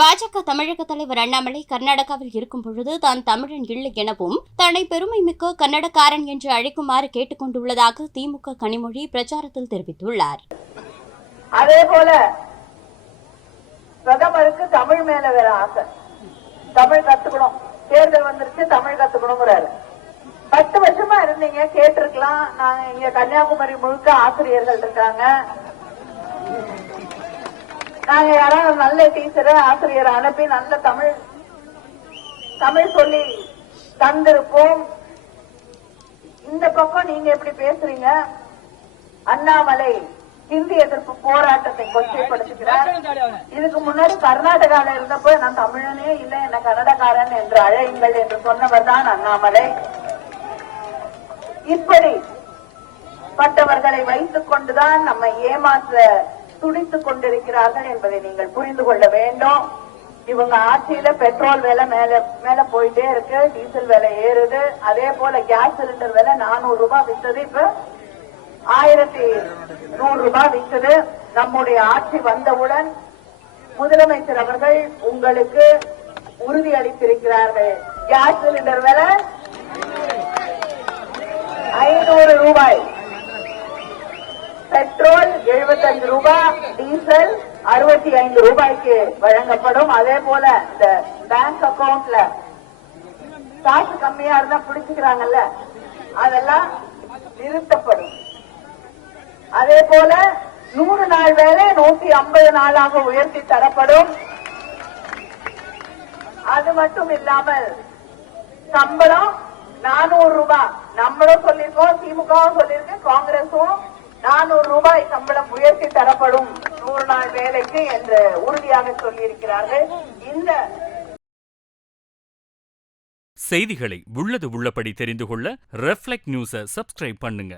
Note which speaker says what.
Speaker 1: பாஜக தமிழக தலைவர் அண்ணாமலை கர்நாடகாவில் இருக்கும் பொழுது தான் தமிழன் இல்லை எனவும் தன்னை பெருமை மிக்க கன்னடக்காரன் என்று அழைக்குமாறு கேட்டுக் கொண்டுள்ளதாக திமுக கனிமொழி பிரச்சாரத்தில் தெரிவித்துள்ளார்.
Speaker 2: அதே போல பிரதமருக்கு தமிழ் மேல வேற ஆசை. தமிழ் கத்துக்கணும். தேர்தல் வந்துருச்சு தமிழ் கத்துக்கணுங்கிறாரு. பத்து வருஷமா இருந்தீங்க கேட்டிருக்கலாம். நாங்க இங்க கன்னியாகுமரி முழுக்க ஆசிரியர்கள் இருக்காங்க. நாங்க யாராவது நல்ல டீச்சரை ஆசிரியரை அனுப்பி நல்ல தமிழ் தமிழ் சொல்லி தந்திருப்போம். இந்த பக்கம் நீங்க எப்படி பேசுறீங்க? அண்ணாமலை ஹிந்தி எதிர்ப்பு போராட்டத்தை கொச்சைப்படுத்துகிறார். இதுக்கு முன்னாடி கர்நாடகால இருந்தப்போ நான் தமிழனே இல்லை என்ன கன்னடக்காரன் என்று அழையுங்கள் என்று சொன்னவர் தான் அண்ணாமலை. இப்படி பட்டவர்களை வைத்துக் கொண்டுதான் நம்மை ஏமாற்ற துடித்துக் கொண்டிருக்கிறார்கள் என்பதை நீங்கள் புரிந்து கொள்ள வேண்டும். இவங்க ஆட்சியில பெட்ரோல் விலை மேல மேல போயிட்டே இருக்கு. டீசல் விலை ஏறுது. அதே போல கேஸ் சிலிண்டர் விலை நானூறு ரூபாய் வித்தது. இப்ப ஆயிரத்தி நூறு ரூபாய் வித்தது. நம்முடைய ஆட்சி வந்தவுடன் முதலமைச்சர் அவர்கள் உங்களுக்கு உறுதி அளித்திருக்கிறார்கள். கேஸ் சிலிண்டர் விலை ஐநூறு ரூபாய். பெட்ரோல் 75 ரூபாய் டீசல் அறுபத்தி ஐந்து ரூபாய்க்கு வழங்கப்படும். அதே போல இந்த பேங்க் அக்கவுண்ட்ல காசு கம்மியா இருந்தா பிடிச்சுக்கிறாங்கல்ல அதெல்லாம் நிறுத்தப்படும். அதே போல நூறு நாள் வேலை நூத்தி ஐம்பது நாளாக உயர்த்தி தரப்படும். அது மட்டும் இல்லாமல் சம்பளம் நானூறு ரூபாய் நம்மளும் சொல்லிருக்கோம் திமுகவும் சொல்லியிருக்கு காங்கிரஸும் நானூறு ரூபாய் சம்பளம் உயர்த்தி தரப்படும் நூறு நாள் வேலைக்கு என்று உறுதியாக சொல்லியிருக்கிறார்கள். இந்த செய்திகளை உள்ளது உள்ளபடி தெரிந்து கொள்ள ரெஃப்ளெக்ட் நியூஸை சப்ஸ்கிரைப் பண்ணுங்க.